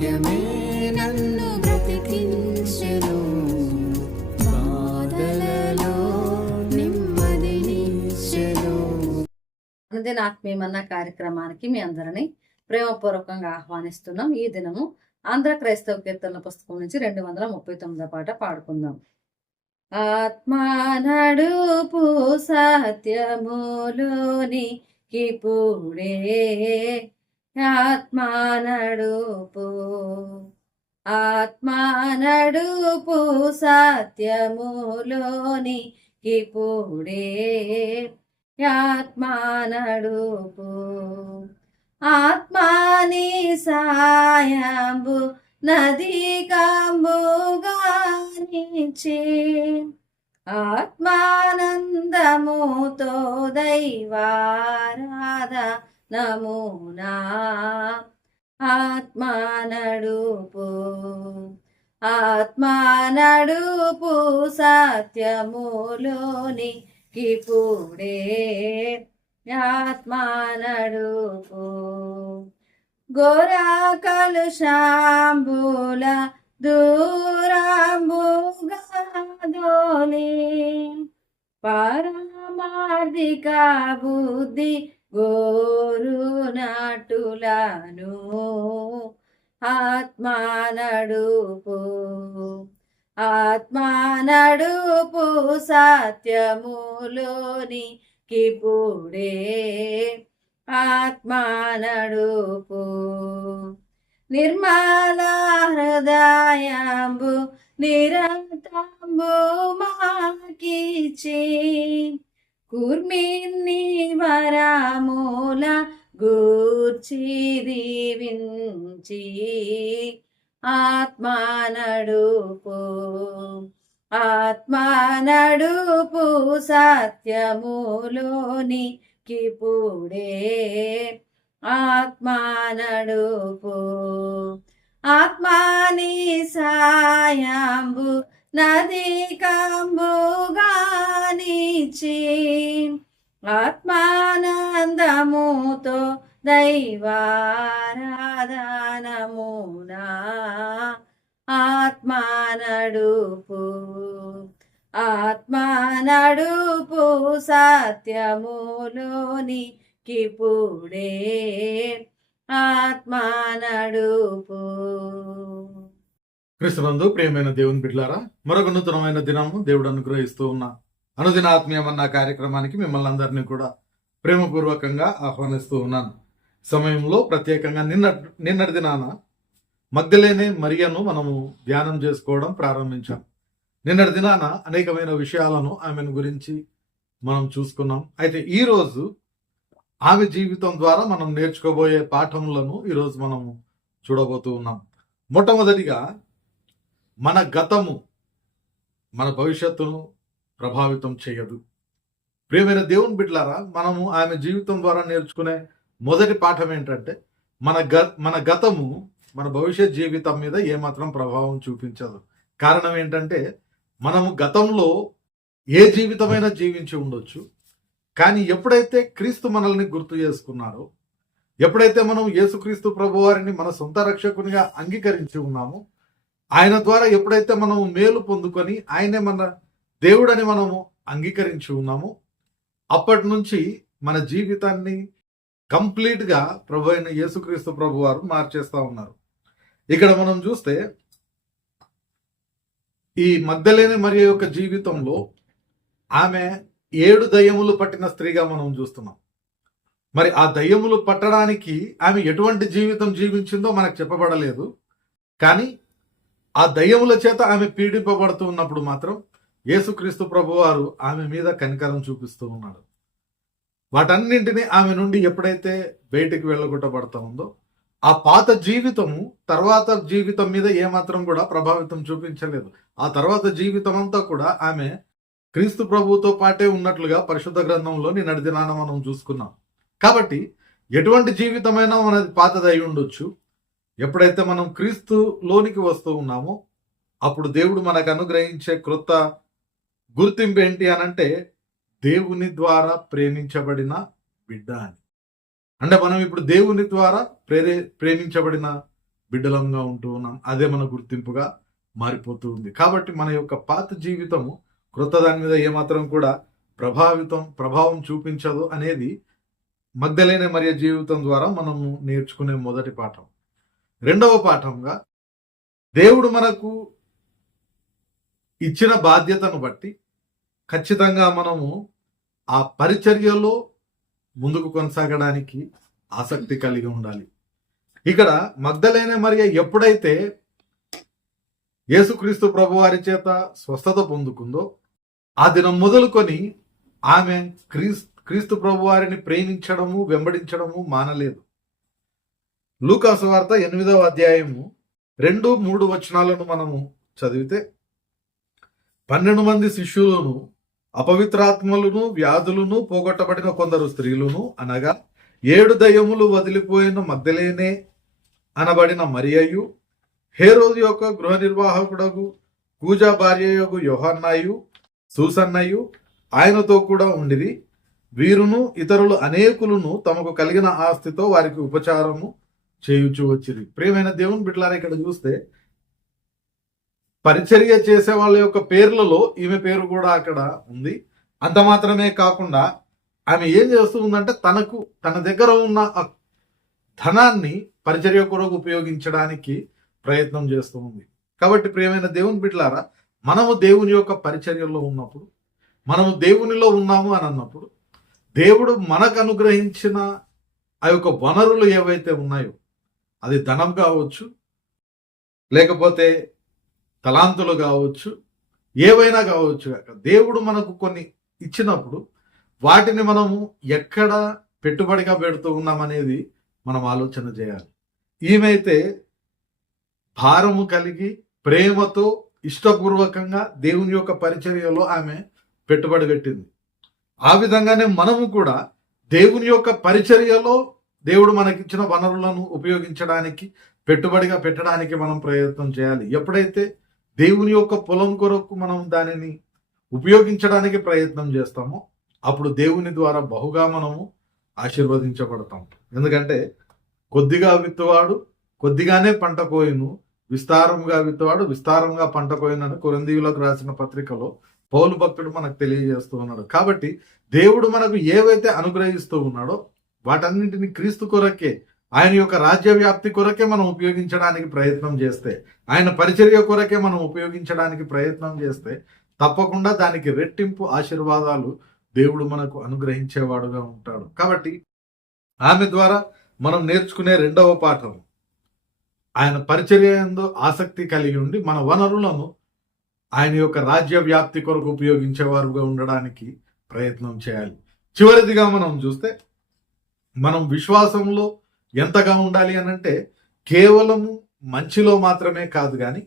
వాక్యమే నన్ను బ్రతికించెను. బాధలలో నెమ్మదినిచ్చెను ఆత్మీయమన్న కార్యక్రమానికి మీ అందరిని ప్రేమపూర్వకంగా ఆహ్వానిస్తున్నాం. ఈ దినము ఆంధ్ర క్రైస్తవ కీర్తనల పుస్తకం నుంచి రెండు వందల ముప్పై తొమ్మిదో పాట పాడుకుందాం. ఆత్మా నడుపు సత్యములోని కిపుడే ఆత్మా నడుపు ఆత్మా నడుపు సత్యములోని కిపుడే ఆత్మా నడుపు ఆత్మాని సాయంబు నది కంబుగానిచి ఆత్మానందముతో దైవారాధ నమూనా ఆత్మా నడుపు. ఆత్మా నడుపు సత్యములోని కిపుడే ఆత్మా నడుపు. గోరా కలుషాంబుల దూరాంబుగా దోలి పారమార్థిక బుద్ధి గోరు నాటులను ఆత్మా నడుపు. ఆత్మా నడుపు సత్యములోని కిపుడే. ఆత్మా నడుపు. నిర్మల హృదయాంబు నిరంతంబు ఆత్మా నడుపు ఆత్మాని సాయాంబు నది కంబుగానిచి ఆత్మానందముతో దైవారాధనమునా. ఆత్మా నడుపు ఆత్మా నడుపు సత్యములోని కిపుడే ఆత్మా నడుపు. ప్రియమైన దేవుని బిడ్లారా మరొక నూతనమైన దినము దేవుడు అనుగ్రహిస్తూ ఉన్న అనుదిన ఆత్మీయమన్న కార్యక్రమానికి మిమ్మల్ని అందరినీ కూడా ప్రేమపూర్వకంగా ఆహ్వానిస్తూ ఉన్నాను. సమయంలో ప్రత్యేకంగా నిన్న నిన్నటి దినాన మగ్ధలేనే మరియను మనము ధ్యానం చేసుకోవడం ప్రారంభించాం. నిన్నటి దినాన అనేకమైన విషయాలను ఆమెను గురించి మనం చూసుకున్నాం. అయితే ఈరోజు ఆమె జీవితం ద్వారా మనం నేర్చుకోబోయే పాఠములను ఈరోజు మనము చూడబోతూ ఉన్నాం. మొట్టమొదటిగా మన గతము మన భవిష్యత్తును ప్రభావితం చేయదు. ప్రియమైన దేవుని బిడ్డలారా మనము ఆమె జీవితం ద్వారా నేర్చుకునే మొదటి పాఠం ఏంటంటే మన గ మన గతము మన భవిష్యత్ జీవితం మీద ఏమాత్రం ప్రభావం చూపించదు. కారణం ఏంటంటే మనము గతంలో ఏ జీవితమైనా జీవించి ఉండొచ్చు. కానీ ఎప్పుడైతే క్రీస్తు మనల్ని గుర్తు చేసుకున్నారో ఎప్పుడైతే మనం యేసుక్రీస్తు ప్రభు వారిని మన సొంత రక్షకునిగా అంగీకరించి ఉన్నామో ఆయన ద్వారా ఎప్పుడైతే మనము మేలు పొందుకొని ఆయనే మన దేవుడని మనము అంగీకరించి ఉన్నామో అప్పటి నుంచి మన జీవితాన్ని కంప్లీట్గా ప్రభు అయిన యేసుక్రీస్తు ప్రభు వారు మార్చేస్తా ఉన్నారు. ఇక్కడ మనం చూస్తే ఈ మధ్యలేని మరి యొక్క జీవితంలో ఆమె ఏడు దయ్యములు పట్టిన స్త్రీగా మనం చూస్తున్నాం. మరి ఆ దయ్యములు పట్టడానికి ఆమె ఎటువంటి జీవితం జీవించిందో మనకు చెప్పబడలేదు. కానీ ఆ దయ్యముల చేత ఆమె పీడింపబడుతూ ఉన్నప్పుడు మాత్రం యేసుక్రీస్తు ప్రభువారు ఆమె మీద కనికరం చూపిస్తూ ఉన్నాడు. వాటన్నింటినీ ఆమె నుండి ఎప్పుడైతే బయటికి వెళ్ళగొట్టబడతా ఉందో ఆ పాత జీవితము తర్వాత జీవితం మీద ఏమాత్రం కూడా ప్రభావితం చూపించలేదు. ఆ తర్వాత జీవితం అంతా కూడా ఆమె క్రీస్తు ప్రభువుతో పాటే ఉన్నట్లుగా పరిశుద్ధ గ్రంథంలో నిన్నటి దినాన మనం చూసుకున్నాం. కాబట్టి ఎటువంటి జీవితమైనా మనది పాతదై ఉండొచ్చు. ఎప్పుడైతే మనం క్రీస్తు లోనికి వస్తూ ఉన్నామో అప్పుడు దేవుడు మనకు అనుగ్రహించే క్రొత్త గుర్తింపు ఏంటి అనంటే దేవుని ద్వారా ప్రేమించబడిన బిడ్డ అని. అంటే మనం ఇప్పుడు దేవుని ద్వారా ప్రేరే ప్రేమించబడిన బిడ్డలంగా ఉంటూ ఉన్నాం. అదే మన గుర్తింపుగా మారిపోతూ ఉంది. కాబట్టి మన యొక్క పాత జీవితము క్రొత్త దాని మీద ఏమాత్రం కూడా ప్రభావితం ప్రభావం చూపించదు అనేది మగ్ధలేని మరియ జీవితం ద్వారా మనము నేర్చుకునే మొదటి పాఠం. రెండవ పాఠంగా దేవుడు మనకు ఇచ్చిన బాధ్యతను బట్టి ఖచ్చితంగా మనము ఆ పరిచర్యలో ముందుకు కొనసాగడానికి ఆసక్తి కలిగి ఉండాలి. ఇక్కడ మగ్ధలేని మరియ ఎప్పుడైతే యేసుక్రీస్తు ప్రభువారి చేత స్వస్థత పొందుకుందో ఆ దినం మొదలుకొని ఆమె క్రీస్ క్రీస్తు ప్రభు వారిని ప్రేమించడము వెంబడించడము మానలేదు. లూకాసు వార్త ఎనిమిదవ అధ్యాయము రెండు మూడు వచనాలను మనము చదివితే పన్నెండు మంది శిష్యులను అపవిత్రాత్మలను వ్యాధులను పోగొట్టబడిన కొందరు స్త్రీలను అనగా ఏడు దయ్యములు వదిలిపోయిన మగ్ధలేనే అనబడిన మరియయు హేరోదు యొక్క గృహ నిర్వాహకుడగు కూజా యొక్క యోహన్నాయు సూసన్నయ్యు ఆయనతో కూడా ఉండిరి. వీరును ఇతరులు అనేకులను తమకు కలిగిన ఆస్తితో వారికి ఉపచారము చేయుచు వచ్చింది ప్రియమైన దేవుని బిడ్డలారా ఇక్కడ చూస్తే పరిచర్య చేసే వాళ్ళ యొక్క పేర్లలో ఈమె పేరు కూడా అక్కడ ఉంది. అంత మాత్రమే కాకుండా ఆమె ఏం చేస్తూ ఉందంటే తనకు తన దగ్గర ఉన్న ఆ ధనాన్ని పరిచర్య కొరకు ఉపయోగించడానికి ప్రయత్నం చేస్తూ ఉంది. కాబట్టి ప్రియమైన దేవుని బిడ్డలారా మనము దేవుని యొక్క పరిచర్యలో ఉన్నప్పుడు మనము దేవునిలో ఉన్నాము అని అన్నప్పుడు దేవుడు మనకు అనుగ్రహించిన ఆ యొక్క వనరులు ఏవైతే ఉన్నాయో అది ధనం కావచ్చు లేకపోతే తలాంతులు కావచ్చు ఏవైనా కావచ్చు కాక దేవుడు మనకు కొన్ని ఇచ్చినప్పుడు వాటిని మనము ఎక్కడ పెట్టుబడిగా పెడుతూ ఉన్నామనేది మనం ఆలోచన చేయాలి. ఈమెతే భారము కలిగి ప్రేమతో ఇష్టపూర్వకంగా దేవుని యొక్క పరిచర్యలో ఆమె పెట్టుబడి పెట్టింది. ఆ విధంగానే మనము కూడా దేవుని యొక్క పరిచర్యలో దేవుడు మనకిచ్చిన వనరులను ఉపయోగించడానికి పెట్టుబడిగా పెట్టడానికి మనం ప్రయత్నం చేయాలి. ఎప్పుడైతే దేవుని యొక్క పొలం కొరకు మనం దానిని ఉపయోగించడానికి ప్రయత్నం చేస్తామో అప్పుడు దేవుని ద్వారా బహుగా మనము ఆశీర్వదించబడతాం. ఎందుకంటే కొద్దిగా విత్తువాడు కొద్దిగానే పంట కోయును విస్తారంగా విత్తవాడు విస్తారంగా పంట కోయినని కొరందీవులకు రాసిన పత్రికలో పౌలు భక్తుడు మనకు తెలియజేస్తూ ఉన్నాడు. కాబట్టి దేవుడు మనకు ఏవైతే అనుగ్రహిస్తూ ఉన్నాడో వాటన్నింటిని క్రీస్తు కొరకే ఆయన యొక్క రాజ్య వ్యాప్తి కొరకే మనం ఉపయోగించడానికి ప్రయత్నం చేస్తే ఆయన పరిచర్య కొరకే మనం ఉపయోగించడానికి ప్రయత్నం చేస్తే తప్పకుండా దానికి రెట్టింపు ఆశీర్వాదాలు దేవుడు మనకు అనుగ్రహించేవాడుగా ఉంటాడు. కాబట్టి ఆమె ద్వారా మనం నేర్చుకునే రెండవ పాఠం ఆయన పరిచర్య ఆసక్తి కలిగి ఉండి మన వనరులను ఆయన యొక్క రాజ్య వ్యాప్తి కొరకు ఉపయోగించేవారుగా ఉండడానికి ప్రయత్నం చేయాలి. చివరిదిగా మనం చూస్తే మనం విశ్వాసంలో ఎంతగా ఉండాలి అనంటే కేవలము మంచిలో మాత్రమే కాదు కానీ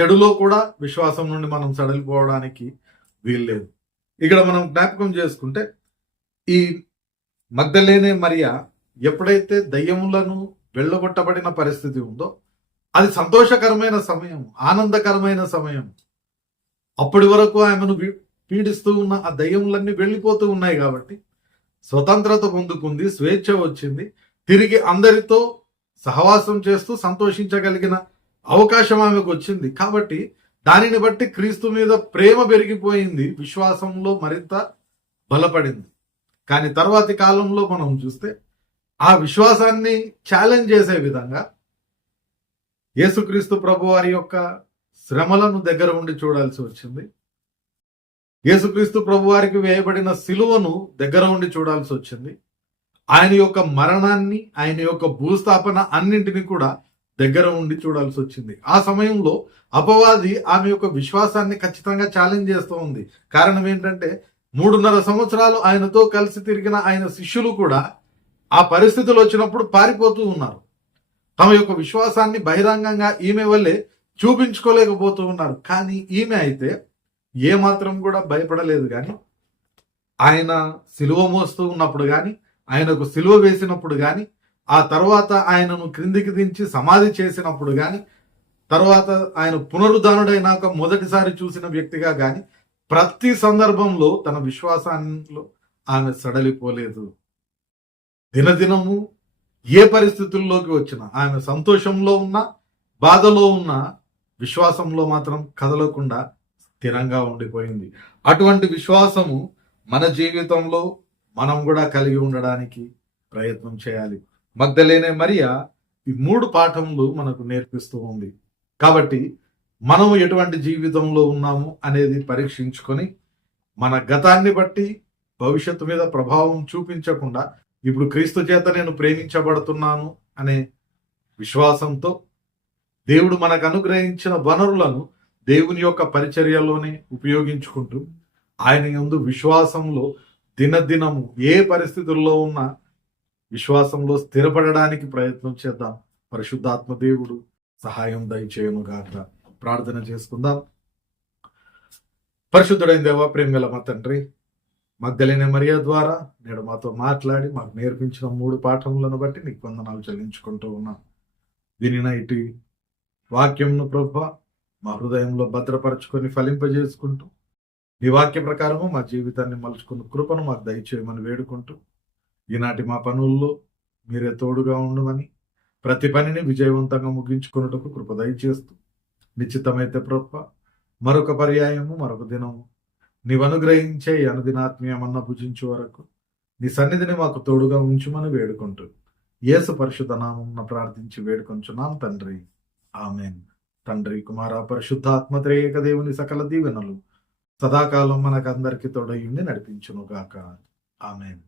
చెడులో కూడా విశ్వాసం నుండి మనం సడలిపోవడానికి వీల్లేదు. ఇక్కడ మనం జ్ఞాపకం చేసుకుంటే ఈ మగ్ధలేనే మరియా ఎప్పుడైతే దయ్యములను వెళ్ళగొట్టబడిన పరిస్థితి ఉందో అది సంతోషకరమైన సమయం ఆనందకరమైన సమయం. అప్పటి వరకు ఆమెను పీ- పీడిస్తూ ఉన్న ఆ దయ్యములన్నీ వెళ్ళిపోతూ ఉన్నాయి కాబట్టి స్వతంత్రత పొందుకుంది స్వేచ్ఛ వచ్చింది. తిరిగి అందరితో సహవాసం చేస్తూ సంతోషించగలిగిన అవకాశం ఆమెకు వచ్చింది. కాబట్టి దానిని బట్టి క్రీస్తు మీద ప్రేమ పెరిగిపోయింది విశ్వాసంలో మరింత బలపడింది. కానీ తర్వాతి కాలంలో మనం చూస్తే ఆ విశ్వాసాన్ని ఛాలెంజ్ చేసే విధంగా యేసుక్రీస్తు ప్రభు వారి యొక్క శ్రమలను దగ్గర ఉండి చూడాల్సి వచ్చింది. యేసుక్రీస్తు ప్రభు వారికి వేయబడిన సిలువను దగ్గర ఉండి చూడాల్సి వచ్చింది. ఆయన యొక్క మరణాన్ని ఆయన యొక్క భూస్థాపన అన్నింటినీ కూడా దగ్గర ఉండి చూడాల్సి వచ్చింది. ఆ సమయంలో అపవాది ఆమె యొక్క విశ్వాసాన్ని ఖచ్చితంగా ఛాలెంజ్ చేస్తూ ఉంది. కారణం ఏంటంటే మూడున్నర సంవత్సరాలు ఆయనతో కలిసి తిరిగిన ఆయన శిష్యులు కూడా ఆ పరిస్థితులు వచ్చినప్పుడు పారిపోతూ ఉన్నారు. తమ యొక్క విశ్వాసాన్ని బహిరంగంగా ఈమె వల్లే చూపించుకోలేకపోతూ ఉన్నారు. కానీ ఈమె అయితే ఏ మాత్రం కూడా భయపడలేదు కానీ ఆయన సిలువ మోస్తూ ఉన్నప్పుడు కానీ ఆయనకు సిలువ వేసినప్పుడు కానీ ఆ తర్వాత ఆయనను క్రిందికి దించి సమాధి చేసినప్పుడు కానీ తర్వాత ఆయన పునరుద్ధానుడైనాక మొదటిసారి చూసిన వ్యక్తిగా కానీ ప్రతి సందర్భంలో తన విశ్వాసాన్ని ఆమె సడలిపోలేదు. దినదినము ఏ పరిస్థితుల్లోకి వచ్చినా ఆమె సంతోషంలో ఉన్నా బాధలో ఉన్నా విశ్వాసంలో మాత్రం కదలకుండా స్థిరంగా ఉండిపోయింది. అటువంటి విశ్వాసము మన జీవితంలో మనం కూడా కలిగి ఉండడానికి ప్రయత్నం చేయాలి. మగ్ధలేనే మరియా ఈ మూడు పాఠములు మనకు నేర్పిస్తూ ఉంది. కాబట్టి మనం ఎటువంటి జీవితంలో ఉన్నాము అనేది పరీక్షించుకొని మన గతాన్ని బట్టి భవిష్యత్తు మీద ప్రభావం చూపించకుండా ఇప్పుడు క్రీస్తు చేత నేను ప్రేమించబడుతున్నాను అనే విశ్వాసంతో దేవుడు మనకు అనుగ్రహించిన వనరులను దేవుని యొక్క పరిచర్యలోనే ఉపయోగించుకుంటూ ఆయన ముందు విశ్వాసంలో దినదినము ఏ పరిస్థితుల్లో ఉన్నా విశ్వాసంలో స్థిరపడడానికి ప్రయత్నం చేద్దాం. పరిశుద్ధాత్మ దేవుడు సహాయం దయచేయను గాక ప్రార్థన చేసుకుందాం. పరిశుద్ధుడైన దేవ ప్రేమల మా తండ్రి మగ్గలేని మరియ ద్వారా నేడు మాతో మాట్లాడి మాకు నేర్పించిన మూడు పాఠములను బట్టి నీకు వందనాలు చెల్లించుకుంటూ ఉన్నాను. దీనిన ఇటు వాక్యంను ప్రభ మా హృదయంలో భద్రపరచుకొని ఫలింపజేసుకుంటూ నీ వాక్య ప్రకారము మా జీవితాన్ని మలుచుకున్న కృపను మాకు దయచేయమని వేడుకుంటూ ఈనాటి మా పనుల్లో మీరే తోడుగా ఉండమని ప్రతి పనిని విజయవంతంగా ముగించుకున్నటకు కృప దయచేస్తూ నిశ్చితమైతే ప్రభ మరొక పర్యాయము మరొక దినము నీవు అనుగ్రహించే అనుదినాత్మీయమన్న భుజించు వరకు నీ సన్నిధిని మాకు తోడుగా ఉంచుమని వేడుకుంటూ యేసు పరిశుద్ధ నామం ప్రార్థించి వేడుకొంచున్నాం తండ్రి. ఆమెన్. తండ్రి కుమార పరిశుద్ధాత్మత్రేయక దేవుని సకల దీవెనలు సదాకాలం మనకందరికీ తోడయుండి నడిపించును గాక ఆమెన్.